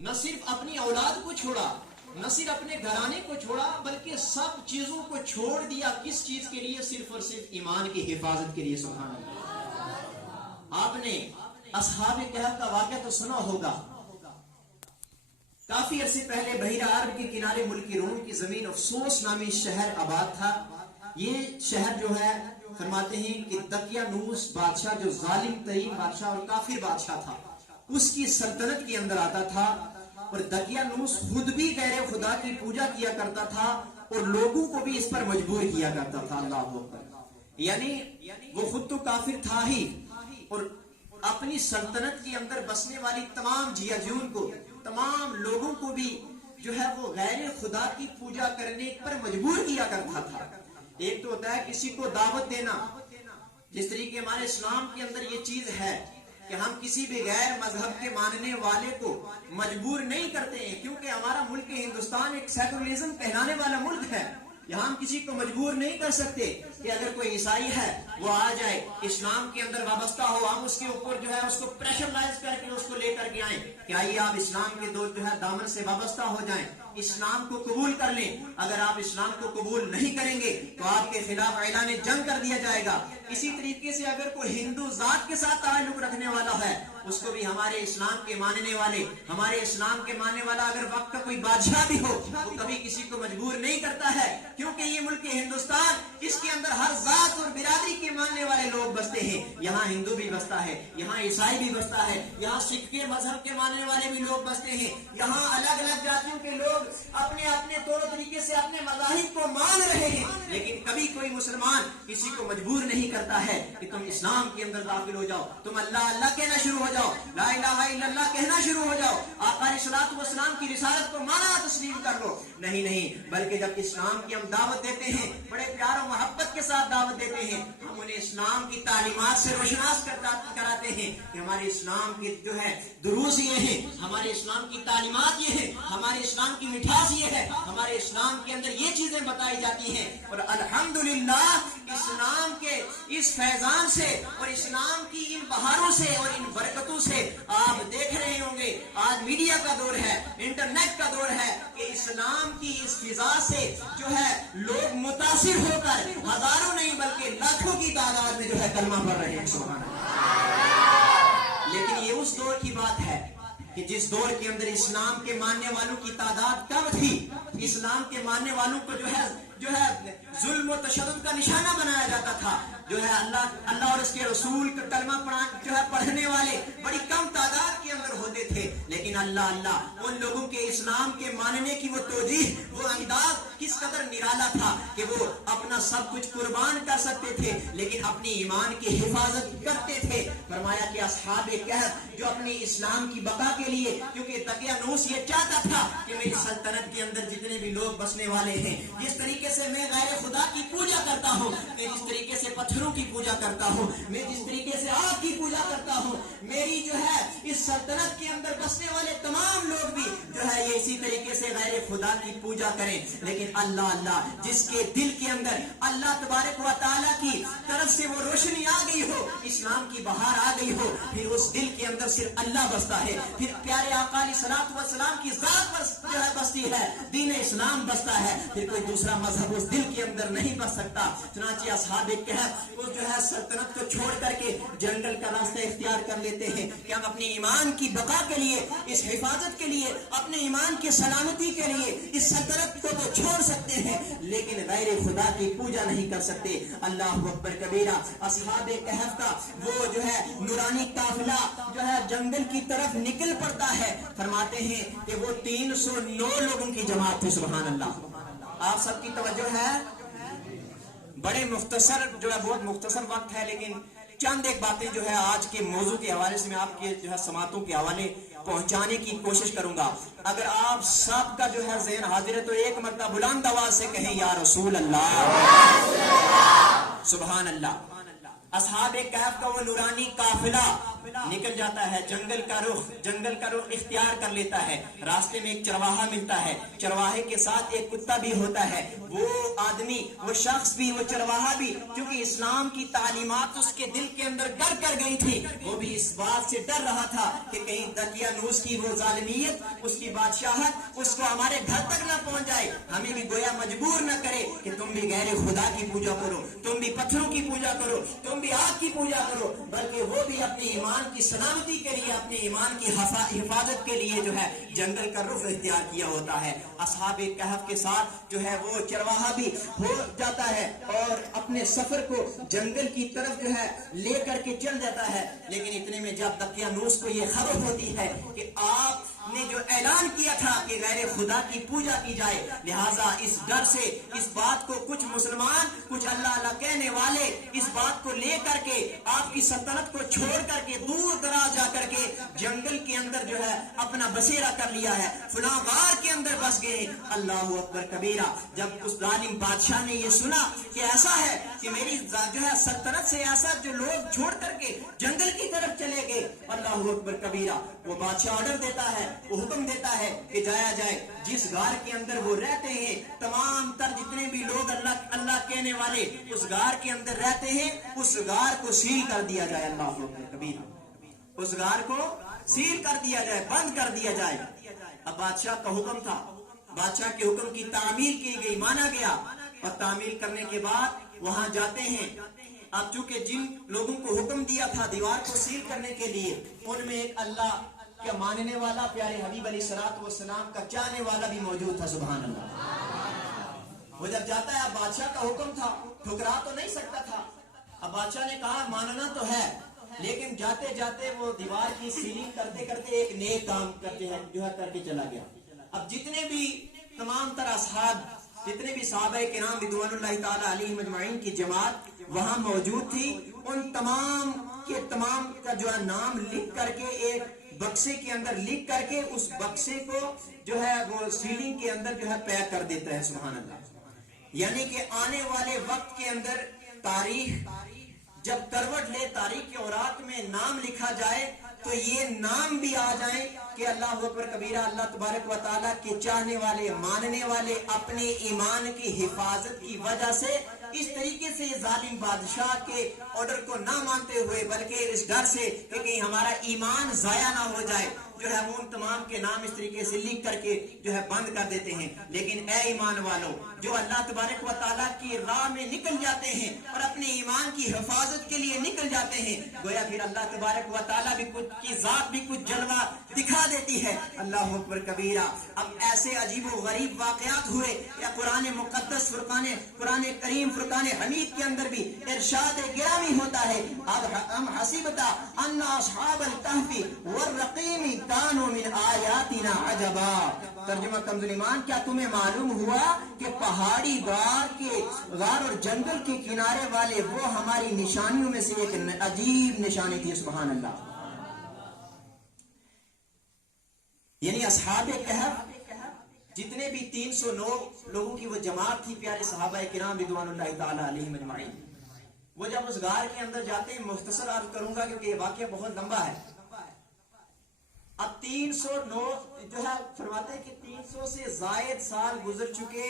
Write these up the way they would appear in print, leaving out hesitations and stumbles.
نہ صرف اپنی اولاد کو چھوڑا، نہ صرف اپنے گھرانے کو چھوڑا، بلکہ سب چیزوں کو چھوڑ دیا. کس چیز کے لیے؟ صرف اور صرف ایمان کی حفاظت کے لیے. سبحان اللہ. آپ نے اصحاب کہف کا واقعہ تو سنا ہوگا. کافی عرصے پہلے بحیرہ عرب کے کنارے ملک روم کی زمین افسوس نامی شہر آباد تھا. یہ شہر جو ہے فرماتے ہیں کہ دقیانوس بادشاہ، جو ظالم ترین بادشاہ اور کافر بادشاہ تھا، اس کی سلطنت کے اندر آتا تھا. اور دقیانوس خود بھی غیر خدا کی پوجا کیا کرتا تھا اور لوگوں کو بھی اس پر مجبور کیا کرتا تھا. اللہ اکبر. یعنی وہ خود تو کافر تھا ہی، اور اپنی سلطنت کے اندر بسنے والی تمام جیاجون کو، تمام لوگوں کو بھی جو ہے وہ غیر خدا کی پوجا کرنے پر مجبور کیا کرتا تھا. ایک تو ہوتا ہے کسی کو دعوت دینا، جس طریقے ہمارے اسلام کے اندر یہ چیز ہے کہ ہم کسی بھی غیر مذہب کے ماننے والے کو مجبور نہیں کرتے ہیں، کیونکہ ہمارا ملک ہندوستان ایک سیکولرزم کہلانے والا ملک ہے. یہاں ہم کسی کو مجبور نہیں کر سکتے کہ اگر کوئی عیسائی ہے وہ آ جائے، اسلام کے اندر وابستہ ہو، ہم اس کے اوپر جو ہے اس کو پریشرائز کر کے اس کو لے کر کے آئیں کہ آئیے آپ اسلام کے جو ہے دامن سے وابستہ ہو جائیں، اسلام کو قبول کر لیں. اگر آپ اسلام کو قبول نہیں کریں گے تو آپ کے خلاف اعلان جنگ کر دیا جائے گا. اسی طریقے سے اگر کوئی ہندو ذات کے ساتھ تعلق رکھنے والا ہے، اس کو بھی ہمارے اسلام کے ماننے والے، ہمارے اسلام کے ماننے والا اگر وقت کا کوئی بادشاہ بھی ہو، وہ کبھی کسی کو مجبور نہیں کرتا ہے، کیونکہ یہ ملک ہندوستان، اس کے اندر ہر ذات اور برادری کے ماننے والے لوگ بستے ہیں. یہاں ہندو بھی بستا ہے، یہاں عیسائی بھی بستا ہے، یہاں سکھ کے مذہب کے ماننے والے بھی لوگ بستے ہیں. یہاں الگ الگ جاتیوں کے لوگ اپنے اپنے طور طریقے سے اپنے مذاہب کو مان رہے ہیں. لیکن کبھی کوئی مسلمان کسی کو مجبور نہیں کرتا ہے کہ تم اسلام کے اندر داخل ہو جاؤ، تم اللہ اللہ کہنا شروع ہو جاؤ، لا الہ الا اللہ کہنا شروع ہو جاؤ، آقا علیہ الصلوۃ والسلام کی رسالت کو مانا تسلیم کر لو. نہیں نہیں، بلکہ جب اسلام کی ہم دعوت دیتے ہیں، بڑے پیار و محبت کے ساتھ دعوت دیتے ہیں، ہم انہیں اسلام کی تعلیمات سے روشناس کراتے ہیں کہ ہمارے اسلام کی جو ہے دروس یہ ہیں، ہمارے اسلام کی تعلیمات یہ ہیں، ہمارے اسلام کی مٹھاس یہ ہے، ہمارے اسلام کے اندر یہ چیزیں بتائی جاتی ہیں. اور الحمدللہ اسلام کے اس فیضان سے اور اسلام کی ان بہاروں سے اور ان برکتوں سے آپ دیکھ رہے ہوں گے آج میڈیا کا دور ہے، انٹرنیٹ کا دور ہے، کہ اسلام کی اس فضا سے جو ہے لوگ متاثر ہو کر ہزاروں نہیں بلکہ لاکھوں کی تعداد میں جو ہے کلمہ پڑھ رہے ہیں. سبحان اللہ. لیکن یہ اس دور کی بات ہے کہ جس دور کے اندر اسلام کے ماننے والوں کی تعداد کم تھی، اسلام کے ماننے والوں کو جو ہے ظلم و تشدد کا نشانہ بنایا جاتا تھا، جو ہے اللہ اور اس کے رسول کا کلمہ جو ہے پڑھنے والے بڑی کم تعداد کے اندر ہوتے تھے. لیکن اللہ ان لوگوں کے اسلام کے ماننے کی وہ توجیہ، وہ انداز کس قدر نرالا تھا کہ وہ اپنا سب کچھ قربان کر سکتے تھے لیکن اپنی ایمان کی حفاظت کرتے تھے. فرمایا کہ اصحاب کہف جو اپنی اسلام کی بقا کے لیے، کیونکہ دقیانوس یہ چاہتا تھا کہ میری سلطنت کے اندر جتنے بھی لوگ بسنے والے ہیں، جس طریقے سے میں غیر خدا کی پوجا کرتا ہوں، میں جس طریقے سے پتھروں کی پوجا کرتا ہوں، میں جس طریقے سے آگ کی پوجا کرتا ہوں، میری جو ہے اس سلطنت کے اندر بسنے والے تمام لوگ بھی جو ہے یہ اسی طریقے سے غیر خدا کی پوجا کریں. لیکن اللہ جس کے دل کے اندر اللہ تبارک و تعالیٰ کی طرف سے وہ روشنی آ گئی ہو، اسلام کی بہار آ گئی ہو، پھر اس دل کے اندر صرف اللہ بستا ہے، پھر پیارے آقا علیہ الصلوۃ والسلام کی ذات پر جو ہے بستی ہے، دین اسلام بستا ہے، پھر کوئی دوسرا مذہب اس دل کے اندر نہیں بس سکتا. چنانچہ اصحاب کہف وہ جو ہے سلطنت کو چھوڑ کر کے جنگل کا راستہ اختیار کر لیتے ہیں کہ ہم اپنی ایمان کی بقا کے لیے، اس حفاظت کے لیے، اپنے ایمان کی سلامتی کے لیے اس سلطنت کو تو چھوڑ سکتے ہیں لیکن غیر خدا کی پوجا نہیں کر سکتے. اللہ اکبر کبیرہ. اصحاب کہف کا وہ جو ہے نورانی قافلہ جو ہے جنگل کی طرف نکل پڑتا ہے. فرماتے ہیں کہ وہ 309 لوگوں کی جماعت تھی. سبحان اللہ. آپ سب کی توجہ ہے، بڑے مختصر جو ہے بہت مختصر وقت ہے لیکن چند ایک باتیں جو ہے آج کے موضوع کے حوالے سے میں آپ کے جو ہے سماعتوں کے حوالے پہنچانے کی کوشش کروں گا. اگر آپ سب کا جو ہے ذہن حاضر ہے تو ایک مرتبہ بلند آواز سے کہیں یا رسول اللہ. سبحان اللہ. اصحاب کہف کا وہ نورانی قافلہ نکل جاتا ہے جنگل کا رخ اختیار کر لیتا ہے. راستے میں ایک چرواہا ملتا ہے, چرواہے کے ساتھ ایک کتا بھی ہوتا ہے. وہ آدمی, وہ شخص بھی, وہ چرواہا بھی, کیونکہ اسلام کی تعلیمات اس کے دل کے اندر ڈر کر گئی تھی, وہ بھی اس بات سے ڈر رہا تھا کہ کہیں دقیانوس کی وہ ظالمیت, اس کی بادشاہت اس کو ہمارے گھر تک نہ پہنچ جائے, ہمیں بھی گویا مجبور نہ کرے کہ تم بھی غیر خدا کی پوجا کرو, تم بھی پتھروں کی پوجا کرو, تم بھی آگ کی پوجا کرو, بلکہ وہ بھی اپنے ایمان کی سلامتی کے لیے, اپنے ایمان کی حفاظت کے لیے جو ہے جنگل کا رخ اختیار کیا ہوتا ہے. اصحاب کہف کے ساتھ جو ہے وہ چرواہا بھی ہو جاتا ہے اور اپنے سفر کو جنگل کی طرف جو ہے لے کر کے چل جاتا ہے. لیکن اتنے میں جب دقیانوس کو یہ خبر ہوتی ہے کہ آپ نے جو اعلان کیا تھا کہ غیر خدا کی پوجا کی جائے, لہٰذا اس ڈر سے اس بات کو کچھ مسلمان, کچھ اللہ اللہ کہنے والے اس بات کو لے کر کے آپ کی سلطنت کو چھوڑ کر کے دور دراز جا کر کے جنگل کے اندر جو ہے اپنا بسیرا کر لیا ہے, فلاں غار کے اندر بس گئے. اللہ اکبر کبیرہ. جب اس ظالم بادشاہ نے یہ سنا کہ ایسا ہے کہ میری جو ہے سلطنت سے ایسا جو لوگ چھوڑ کر کے جنگل کی طرف چلے گئے, اللہ اکبر کبیرہ, وہ بادشاہ آرڈر دیتا ہے, وہ حکم دیتا ہے کہ جایا جائے جس غار کے اندر وہ رہتے ہیں, تمام تر جتنے بھی لوگ اللہ اللہ کہنے والے اس غار کے اندر رہتے ہیں, اس غار کو سیل کر دیا جائے. اللہ اکبر کبیرہ. اس غار کو سیل کر دیا جائے, بند کر دیا جائے. اب بادشاہ کا حکم تھا, بادشاہ کے حکم کی تعمیل کی گئی, مانا گیا, اور تعمیل کرنے کے بعد وہاں جاتے ہیں. اب چونکہ جن لوگوں کو حکم دیا تھا دیوار کو سیل کرنے کے لیے, ان میں ایک اللہ کا ماننے والا پیارے حبیب علیہ الصلوۃ والسلام کا چاہنے والا بھی موجود تھا. سبحان اللہ. وہ جب جاتا ہے, اب بادشاہ کا حکم تھا, ٹھکرا تو نہیں سکتا تھا. اب بادشاہ نے کہا ماننا تو ہے, لیکن جاتے جاتے وہ دیوار کی سیلنگ کرتے کرتے ایک نیک کام کرتے ہیں جو ہے کر کے چلا گیا. اب جتنے بھی تمام تر اصحاب, جتنے بھی صحابہ کرام رضوان اللہ تعالی علیہم اجمعین کی جماعت وہاں موجود تھی, ان تمام کے تمام کا جو ہے نام لکھ کر کے ایک بکسے کے اندر لکھ کر کے اس بکسے کو جو ہے وہ سیلنگ کے اندر جو ہے پیک کر دیتا ہے. سبحان اللہ. یعنی کہ آنے والے وقت کے اندر تاریخ جب کروٹ لے, تاریخ کے اوراق میں نام لکھا جائے تو یہ نام بھی آ جائیں کہ اللہ اکبر کبیرہ, اللہ تبارک و تعالیٰ کے چاہنے والے, ماننے والے, اپنے ایمان کی حفاظت کی وجہ سے اس طریقے سے ظالم بادشاہ کے آرڈر کو نہ مانتے ہوئے, بلکہ اس ڈر سے کہ کہیں ہمارا ایمان ضائع نہ ہو جائے, جو ہے وہ ان تمام کے نام اس طریقے سے لکھ کر کے جو ہے بند کر دیتے ہیں. لیکن اے ایمان والوں, جو اللہ تبارک و تعالیٰ کی راہ میں نکل جاتے ہیں اور اپنے ایمان کی حفاظت کے لیے نکل جاتے ہیں, گویا پھر اللہ تبارک و تعالیٰ بھی کچھ کی ذات بھی کچھ جلوہ دکھا دیتی ہے. اللہ اکبر کبیرہ. اب ایسے عجیب و غریب واقعات ہوئے یا قرآن مقدس قرآن کریم فرقان حمید کے اندر بھی ارشاد گرامی ہوتا ہے, اب ہم حسیبتا ان اصحاب الکہف والرقیم کانوا من آیاتنا عجبا. ترجمہ کنز ایمان, کیا تمہیں معلوم ہوا کہ پہاڑی غار اور جنگل کے کنارے والے وہ ہماری نشانیوں میں سے ایک عجیب نشانی تھی. سبحان اللہ. یعنی اصحاب کہف جتنے بھی 309 لوگوں کی وہ جماعت تھی, پیارے صحابہ کرام رضوان اللہ تعالی علیہم اجمعین, وہ جب اس غار کے اندر جاتے ہیں, مختصر عرض کروں گا کیونکہ یہ واقعہ بہت لمبا ہے. اب 309 جو ہے فرماتے ہیں کہ 300 سے زائد سال گزر چکے,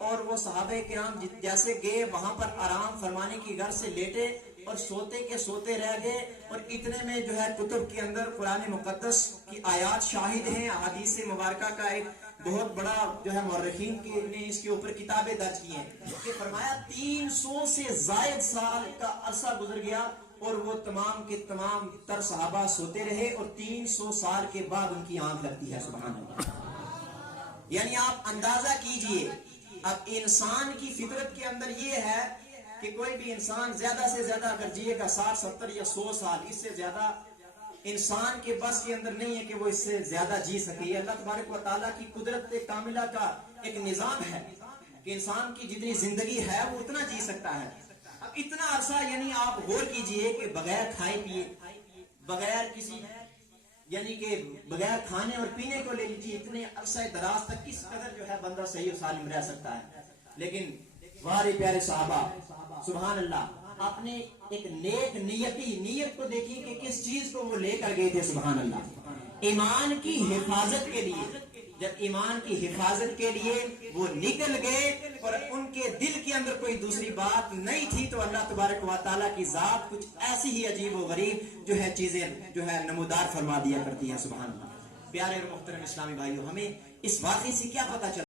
اور وہ صحابہ کرام جیسے گئے وہاں پر آرام فرمانے کی غرض سے لیٹے اور سوتے کے سوتے رہ گئے, اور اتنے میں جو ہے کتب کے اندر قرآن مقدس کی آیات شاہد ہیں, حدیث مبارکہ کا ایک بہت بڑا جو ہے مورخین نے اس کے اوپر کتابیں درج کی ہیں کہ فرمایا 300 سے زائد سال کا عرصہ گزر گیا, اور وہ تمام کے تمام تر صحابہ سوتے رہے, اور 300 سال کے بعد ان کی آنکھ لگتی ہے. سبحان اللہ. یعنی آپ اندازہ کیجئے, اب انسان کی فطرت کے اندر یہ ہے کہ کوئی بھی انسان زیادہ سے زیادہ اگر جیے گا 60 70 یا 100 سال, اس سے زیادہ انسان کے بس کے اندر نہیں ہے کہ وہ اس سے زیادہ جی سکے. یہ اللہ تبارک و تعالیٰ کی قدرت کاملہ کا ایک نظام ہے کہ انسان کی جتنی زندگی ہے وہ اتنا جی سکتا ہے. اب اتنا عرصہ, یعنی آپ غور کیجئے کہ بغیر کھائے پیے, بغیر کسی یعنی کہ بغیر کھانے اور پینے کو لے لیجیے, اتنے عرصہ دراز تک کس قدر جو ہے بندہ صحیح و سالم رہ سکتا ہے. لیکن ہمارے پیارے صحابہ سبحان اللہ اپنے ایک نیک نیت کو دیکھیں کہ کس چیز کو وہ لے کر گئے تھے. سبحان اللہ. ایمان کی حفاظت کے لیے. جب ایمان کی حفاظت کے لیے وہ نکل گئے اور ان کے دل کے اندر کوئی دوسری بات نہیں تھی تو اللہ تبارک و تعالیٰ کی ذات کچھ ایسی ہی عجیب و غریب جو ہے چیزیں جو ہے نمودار فرما دیا کرتی ہیں. سبحان اللہ. پیارے اور محترم اسلامی بھائیوں، ہمیں اس واقعے سے کیا پتہ چلا؟